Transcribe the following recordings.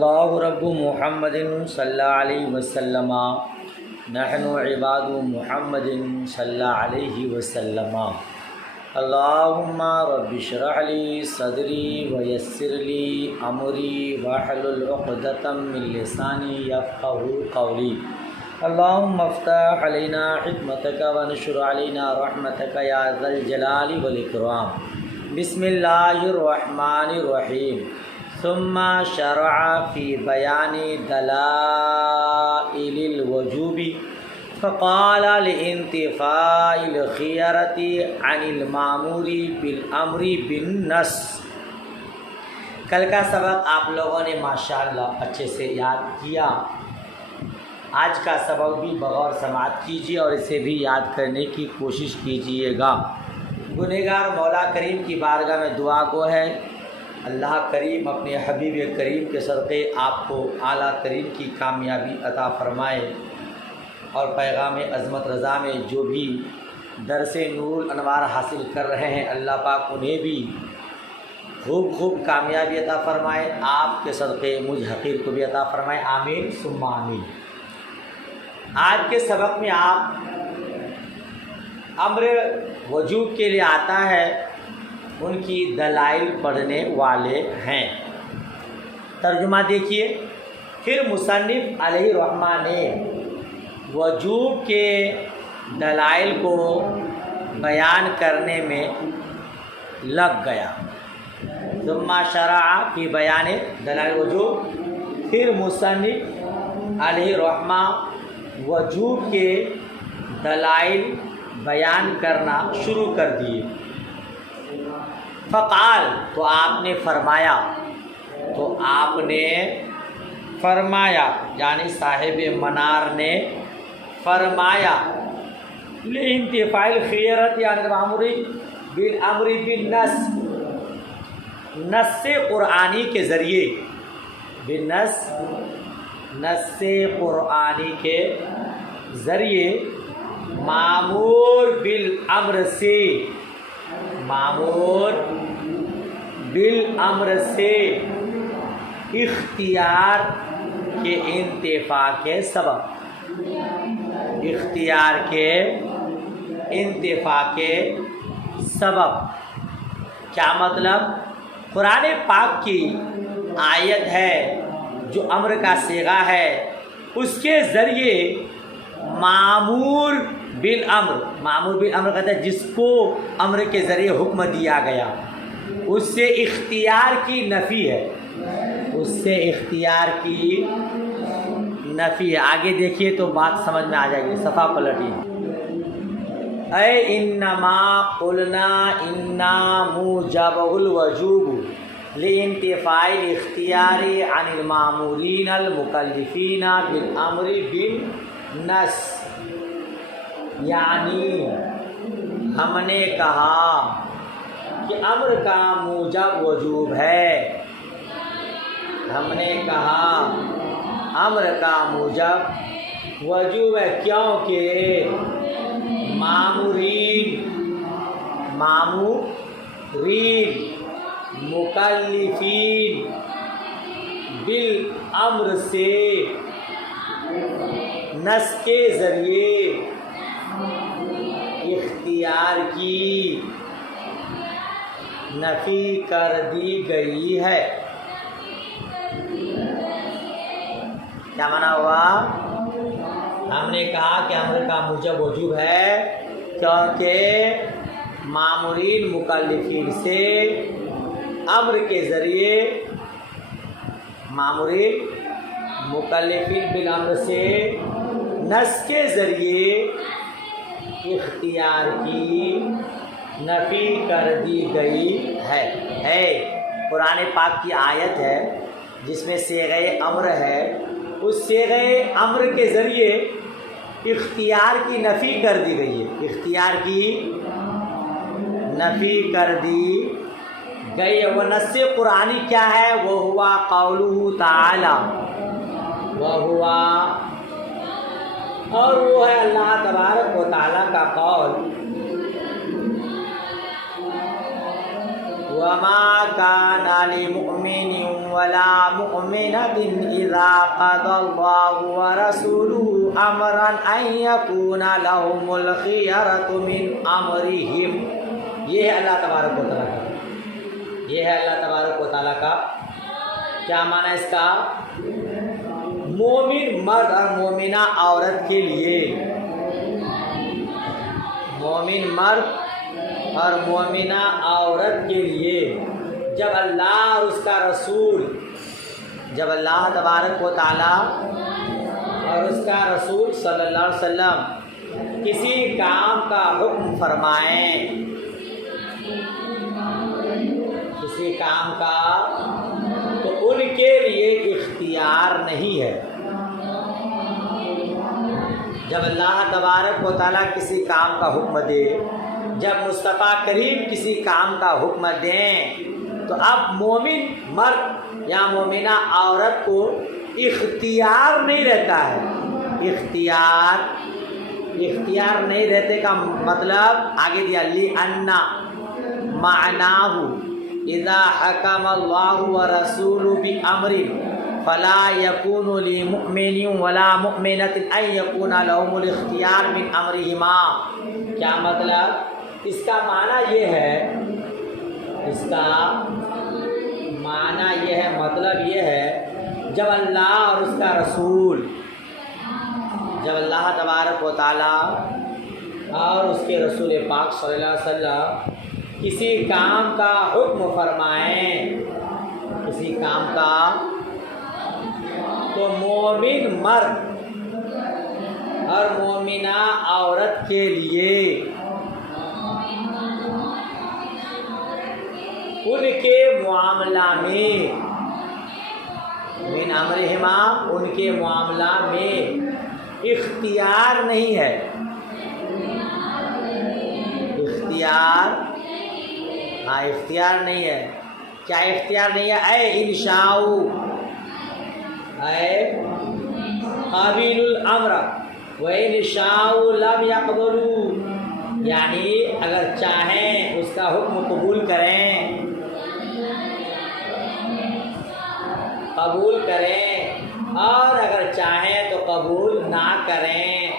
اللہ رب محمد صلی اللہ علیہ وسلم نحن عباد محمد صلی اللہ علیہ وسلم اللہم رب اشرح لی صدری ویسر لی امری واحلل عقدۃ من لسانی یفقہوا قولی اللہم افتح علینا حکمتک وانشر علینا رحمتک یا ذا الجلال والاکرام۔ بسم اللہ الرحمن الرحیم۔ ثم شرع فی بیان دلائل الوجوب فقال لانتفاء الخیرۃ عن المامور بالامر بالنص۔ کل کا سبق آپ لوگوں نے ماشاءاللہ اچھے سے یاد کیا۔ آج کا سبق بھی بغور سماعت کیجیے اور اسے بھی یاد کرنے کی کوشش کیجیے گا۔ گنہگار مولا کریم کی بارگاہ میں دعا گو ہے، اللہ کریم اپنے حبیب کریم کے صدقے آپ کو اعلیٰ ترین کی کامیابی عطا فرمائے، اور پیغام عظمت رضا میں جو بھی درس نور الانوار حاصل کر رہے ہیں اللہ پاک انہیں بھی خوب کامیابی عطا فرمائے، آپ کے صدقے مجھ حقیر کو بھی عطا فرمائے، آمین ثم آمین۔ آج کے سبق میں آپ امر وجوب کے لیے آتا ہے، ان کی دلائل پڑھنے والے ہیں۔ ترجمہ دیکھیے۔ پھر مصنف علیہ الرحمہ نے وجوب کے دلائل کو بیان کرنے میں لگ گیا۔ ثم شرع فی بیان دلائل وجوب، پھر مصنف علیہ الرحمہ وجوب کے دلائل بیان کرنا شروع کر دیے۔ فقال، تو آپ نے فرمایا یعنی صاحب منار نے فرمایا، لانتفاء الخیرۃ یعنی المامور بالامر بالنص، نص قرآنی کے ذریعے، نص قرآنی کے ذریعے مامور بالامر سے، مامور بالامر سے اختیار کے انتفاع کے سبب، اختیار کے انتفاع کے سبب۔ کیا مطلب؟ قرآن پاک کی آیت ہے جو امر کا صیغہ ہے، اس کے ذریعے مامور بالامر کہتا ہے جس کو امر کے ذریعے حکم دیا گیا، اس سے اختیار کی نفی ہے، اس سے اختیار کی نفی ہے۔ آگے دیکھیے تو بات سمجھ میں آ جائے گی، صفحہ پلٹیے۔ اے انما قلنا انا موجب الوجوب لانتفاء الاختیار عن المامورین المکلفین بالامر بالنص، یعنی ہم نے کہا کہ امر کا موجب وجوب ہے، ہم نے کہا امر کا موجب وجوب ہے کیونکہ مامورین مکلفین بالامر سے نص کے ذریعے اختیار کی نفی کر دی گئی ہے۔ کیا معنی ہوا؟ ہم نے کہا کہ امر کا موجب وجوب ہے کیونکہ مامورین مکلفین سے امر کے ذریعے، مامورین مکلفین بالامر سے نص کے ذریعے اختیار کی نفی کر دی گئی ہے۔ قرآن پاک کی آیت ہے جس میں صیغہ امر ہے، اس صیغہ امر کے ذریعے اختیار کی نفی کر دی گئی ہے، اختیار کی نفی کر دی گئی ہے۔ وہ نص قرآنی کیا ہے؟ وہ ہوا قولہ تعالی، وہ ہوا، اور وہ ہے اللہ تبارک و تعالیٰ کا قول، وما كان لمؤمن ولا مؤمنة إذا قضى الله ورسوله أمرا أن يكون لهم الخيرة من أمرهم. یہ ہے اللہ تبارک و تعالیٰ کا، یہ ہے اللہ تبارک و تعالیٰ کا. کیا معنی اس کا؟ مومن مرد اور مومنہ عورت کے لیے، مومن مرد اور مومنہ عورت کے لیے جب اللہ اور اس کا رسول، جب اللہ تبارک و تعالیٰ اور اس کا رسول صلی اللہ علیہ وسلم کسی کام کا حکم فرمائیں، کسی کام کا، تو ان کے لیے اختیار نہیں ہے. جب اللہ تبارک و تعالیٰ کسی کام کا حکم دے، جب مصطفیٰ کریم کسی کام کا حکم دیں، تو اب مومن مرد یا مومنہ عورت کو اختیار نہیں رہتا ہے. اختیار نہیں رہتے کا مطلب آگے دیا، لِأَنَّ مَعْنَاهُ اِذَا حَكَمَ اللَّهُ وَرَسُولُهُ بِأَمْرٍ فَلَا يَكُونُ لِمُؤْمِنٍ وَلَا مُؤْمِنَةٍ أَن يَكُونَ لَهُمُ الِاخْتِيَارُ مِنْ أَمْرِهِمَا. کیا مطلب؟ اس کا معنی یہ ہے، اس کا معنی یہ ہے، مطلب یہ ہے، جب اللہ اور اس کا رسول، جب اللہ تبارک و تعالیٰ اور اس کے رسول پاک صلی اللہ علیہ وسلم کسی کام کا حکم فرمائیں، کسی کام کا، تو مومن مرد اور مومنہ عورت کے لیے ان کے معاملہ میں، من امرہما، ان کے معاملہ میں اختیار نہیں ہے. اختیار نہیں ہے. کیا اختیار نہیں ہے؟ اے انشاء، اے قابل الامر وَإِنْ شَاءُوا لَمْ يَقْبَلُوا، یعنی اگر چاہیں اس کا حکم قبول کریں، اور اگر چاہیں تو قبول نہ کریں.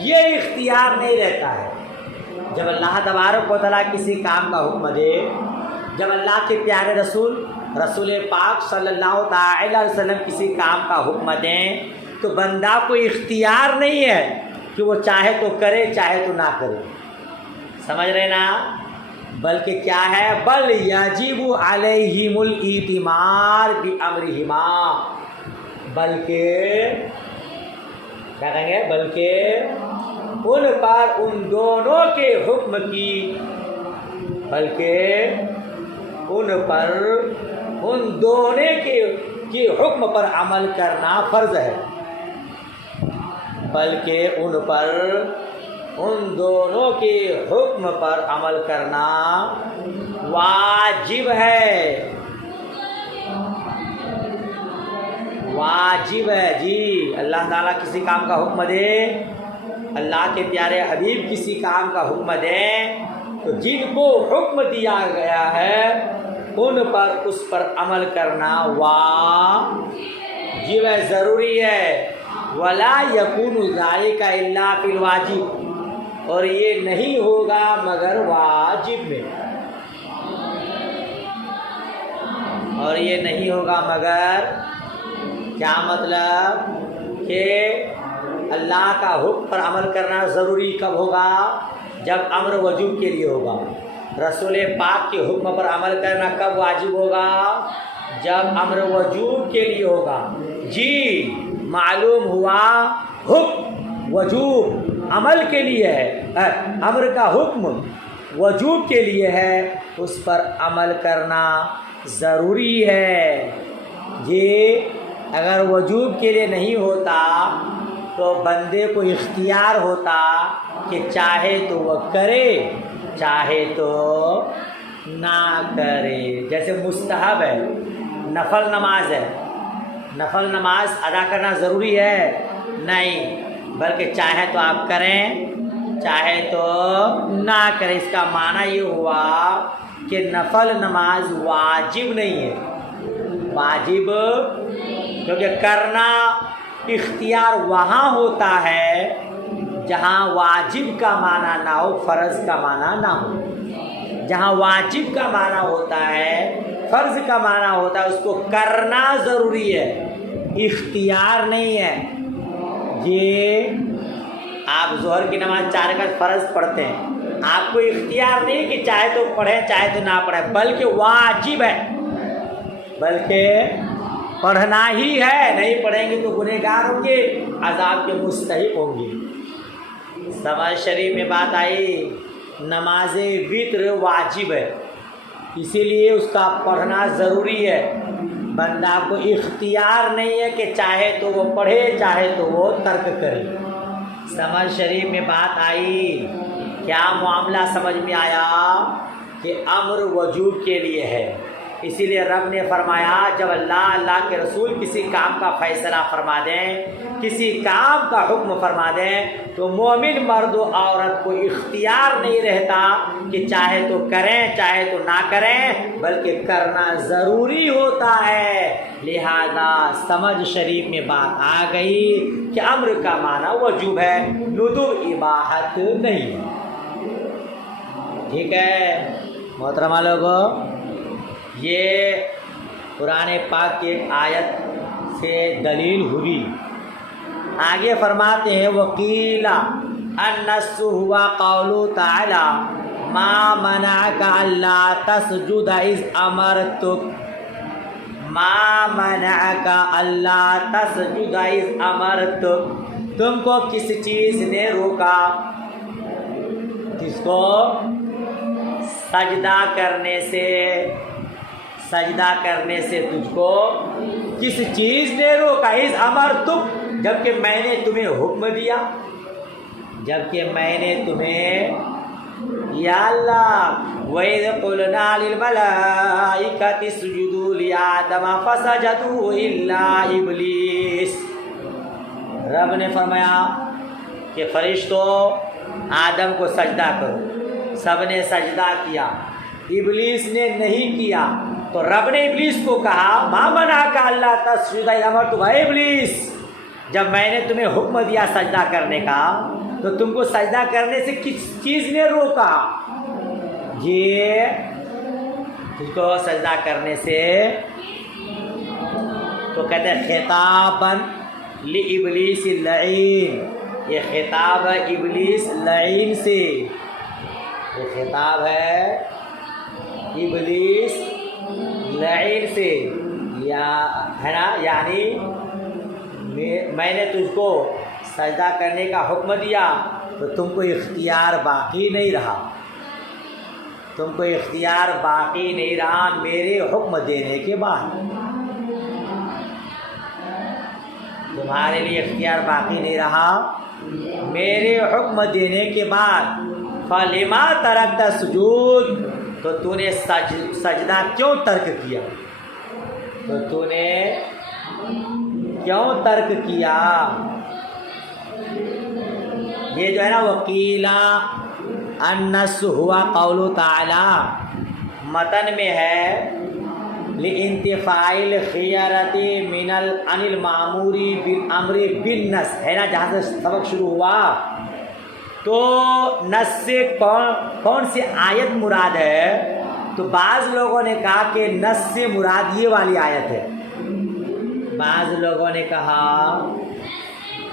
یہ اختیار نہیں رہتا ہے. جب اللہ تبارک و تعالیٰ کسی کام کا حکم دے، جب اللہ کے پیارے رسول پاک صلی اللہ تعالی علیہ وسلم کسی کام کا حکم دیں، تو بندہ کو اختیار نہیں ہے کہ وہ چاہے تو کرے چاہے تو نہ کرے. سمجھ رہے نا؟ بلکہ کیا ہے؟ بل یجب علیہم الاعتماد بامرہما، بلکہ کیا کہیں گے؟ بلکہ ان پر ان دونوں کے حکم کی، بلکہ ان پر ان دونوں کے حکم پر عمل کرنا فرض ہے، بلکہ ان پر ان دونوں کے حکم پر عمل کرنا واجب ہے. واجب ہے جی. اللہ تعالیٰ کسی کام کا حکم دے، اللہ کے پیارے حبیب کسی کام کا حکم دیں، تو جن کو حکم دیا گیا ہے ان پر اس پر عمل کرنا واجب ہے، ضروری ہے. ولا یکون ذالک الا فی الواجب، اور یہ نہیں ہوگا مگر واجب میں، اور یہ نہیں ہوگا مگر، کیا مطلب؟ کہ اللہ کا حکم پر عمل کرنا ضروری کب ہوگا؟ جب امر وجوب کے لیے ہوگا. رسول پاک کے حکم پر عمل کرنا کب واجب ہوگا؟ جب امر وجوب کے لیے ہوگا. جی معلوم ہوا حکم وجوب عمل کے لیے ہے، امر کا حکم وجوب کے لیے ہے، اس پر عمل کرنا ضروری ہے. یہ اگر وجوب کے لیے نہیں ہوتا تو بندے کو اختیار ہوتا کہ چاہے تو وہ کرے چاہے تو نہ کرے. جیسے مستحب ہے، نفل نماز ہے، نفل نماز ادا کرنا ضروری ہے؟ نہیں، بلکہ چاہے تو آپ کریں چاہے تو نہ کرے. اس کا معنی یہ ہوا کہ نفل نماز واجب نہیں ہے. واجب کیونکہ کرنا اختیار وہاں ہوتا ہے جہاں واجب کا معنی نہ ہو، فرض کا معنی نہ ہو. جہاں واجب کا معنی ہوتا ہے، فرض کا معنی ہوتا ہے، اس کو کرنا ضروری ہے، اختیار نہیں ہے. یہ آپ ظہر کی نماز 4 رکعت فرض پڑھتے ہیں، آپ کو اختیار نہیں کہ چاہے تو پڑھیں چاہے تو نہ پڑھیں، بلکہ واجب ہے، بلکہ پڑھنا ہی ہے. نہیں پڑھیں گے تو گنہگار ہوں گے، عذاب کے مستحق ہوں گے. سمجھ شریف میں بات آئی. نماز وتر واجب ہے، اسی لیے اس کا پڑھنا ضروری ہے. بندہ کو اختیار نہیں ہے کہ چاہے تو وہ پڑھے چاہے تو وہ ترک کرے. سمجھ شریف میں بات آئی. کیا معاملہ سمجھ میں آیا کہ امر وجوب کے لیے ہے. اسی لیے رب نے فرمایا جب اللہ کے رسول کسی کام کا فیصلہ فرما دیں، کسی کام کا حکم فرما دیں، تو مومن مرد و عورت کو اختیار نہیں رہتا کہ چاہے تو کریں چاہے تو نہ کریں، بلکہ کرنا ضروری ہوتا ہے. لہذا سمجھ شریف میں بات آ گئی کہ امر کا معنی وجوب ہے، ندب اباحت نہیں. ٹھیک ہے محترمہ لوگوں، یہ قرآن پاک کی آیت سے دلیل ہوئی. آگے فرماتے ہیں وقیل النص ہوا قول تعالی ما منعک الا تسجد اذ امرتک. ما منعک الا تسجد اذ امرتک. تم کو کس چیز نے روکا؟ کس کو؟ سجدہ کرنے سے. سجدہ کرنے سے تجھ کو کس چیز نے روکا؟ اذ امرتک، جبکہ میں نے تمہیں حکم دیا. جبکہ میں نے تمہیں، یا اللہ وَإِذْ قُلْنَا لِلْمَلَائِكَةِ اسْجُدُوا لِآدَمَ فَسَجَدُوا إِلَّا إِبْلِيسَ. رب نے فرمایا کہ فرشتوں آدم کو سجدہ کرو. سب نے سجدہ کیا، ابلیس نے نہیں کیا. تو رب نے ابلیس کو کہا ما منعک الا تسجد اذ امرتک. اے ابلیس، جب میں نے تمہیں حکم دیا سجدہ کرنے کا تو تم کو سجدہ کرنے سے کس چیز نے روکا؟ یہ تجھ کو سجدہ کرنے سے، تو کہتے ہیں خطاباً لابلیس اللعین. یہ خطاب ہے ابلیس لعین سے. یہ خطاب ہے ابلیس لعین سے، یا ہے نا، یعنی میں نے تجھ کو سجدہ کرنے کا حکم دیا تو تم کو اختیار باقی نہیں رہا. تم کو اختیار باقی نہیں رہا میرے حکم دینے کے بعد. تمہارے لیے اختیار باقی نہیں رہا میرے حکم دینے کے بعد. فَلِمَا تَرَكْتَ السُّجُودَ، تو نے سجدہ کیوں ترک کیا؟ تو نے کیوں ترک کیا؟ یہ جو ہے نا وکیلا النص ہوا قول تعالی، متن میں ہے لِانْتِفَاعِ الْخِيَرَةِ عَنِ الْمَأْمُورِ بِالْأَمْرِ بِالنَّص، ہے نا، جہاں سے سبق شروع ہوا. تو نص سے کون سی آیت مراد ہے؟ تو بعض لوگوں نے کہا کہ نص سے مراد یہ والی آیت ہے. بعض لوگوں نے کہا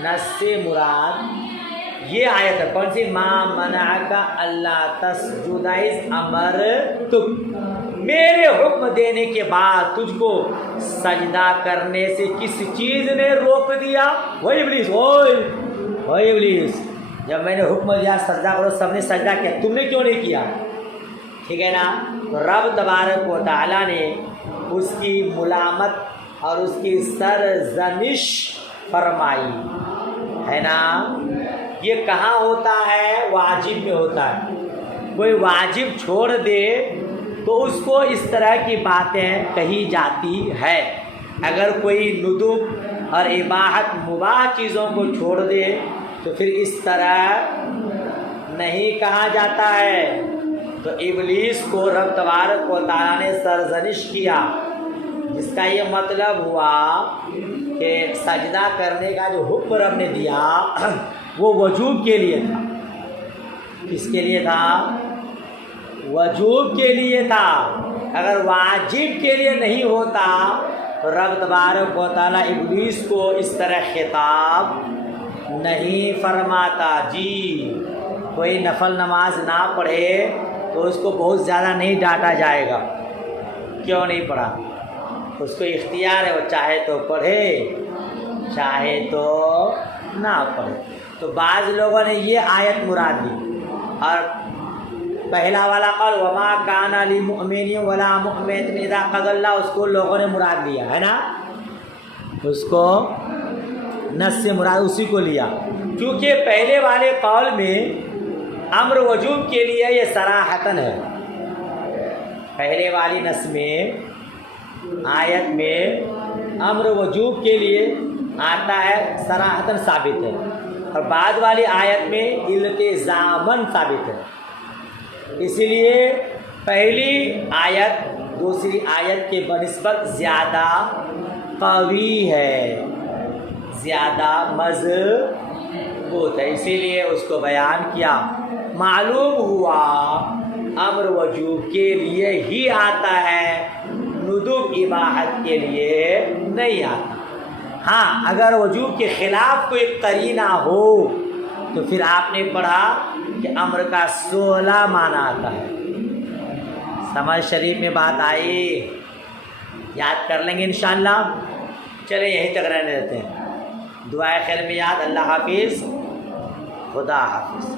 نص سے مراد یہ آیت ہے. کون سی؟ ما منعک الا تسجد اذ امرتک، میرے حکم دینے کے بعد تجھ کو سجدہ کرنے سے کس چیز نے روک دیا؟ وہی ابلیس. وہی ابلیس، جب میں نے حکم دیا سجدہ کرو سب نے سجدہ کیا، تم نے کیوں نہیں کیا؟ ٹھیک ہے نا. تو رب تبارک و تعالیٰ نے اس کی ملامت اور اس کی سرزنش فرمائی ہے نا. یہ کہاں ہوتا ہے؟ واجب میں ہوتا ہے. کوئی واجب چھوڑ دے تو اس کو اس طرح کی باتیں کہی جاتی ہے. اگر کوئی ندب اور اباحت مباح چیزوں کو چھوڑ دے تو پھر اس طرح نہیں کہا جاتا ہے۔ تو ابلیس کو رب تبارک و تعالیٰ نے سرزنش کیا، جس کا یہ مطلب ہوا کہ سجدہ کرنے کا جو حکم رب نے دیا وہ وجوب کے لیے تھا۔ کس کے لیے تھا؟ وجوب کے لیے تھا۔ اگر واجب کے لیے نہیں ہوتا تو رب تبارک و تعالیٰ ابلیس کو اس طرح خطاب نہیں فرماتا۔ جی کوئی نفل نماز نہ پڑھے تو اس کو بہت زیادہ نہیں ڈانٹا جائے گا۔ کیوں نہیں پڑھا؟ اس کو اختیار ہے، وہ چاہے تو پڑھے چاہے تو نہ پڑھے۔ تو بعض لوگوں نے یہ آیت مراد لی، اور پہلا والا قول وما کان للمؤمن ولا مؤمنۃ اذا قضى اللہ، اس کو لوگوں نے مراد لیا ہے نا، اس کو نص سے مراد اسی کو لیا، کیونکہ پہلے والے قول میں امر وجوب کے لیے یہ صراحتاً ہے۔ پہلے والی نص میں آیت میں امر وجوب کے لیے آتا ہے، صراحتاً ثابت ہے، اور بعد والی آیت میں التزاماً ثابت ہے۔ اسی لیے پہلی آیت دوسری آیت کے بنسبت زیادہ قوی ہے، زیادہ مضبوط ہے، اسی لیے اس کو بیان کیا۔ معلوم ہوا امر وجوب کے لیے ہی آتا ہے، ندب اباحت کے لیے نہیں آتا۔ ہاں اگر وجوب کے خلاف کوئی قرینہ ہو تو پھر آپ نے پڑھا کہ امر کا 16 معنی آتا ہے۔ سمجھ شریف میں بات آئی؟ یاد کر لیں گے انشاءاللہ۔ چلیں یہیں تک رہنے دیتے ہیں۔ دعائے خیر میں یاد۔ اللہ حافظ، خدا حافظ۔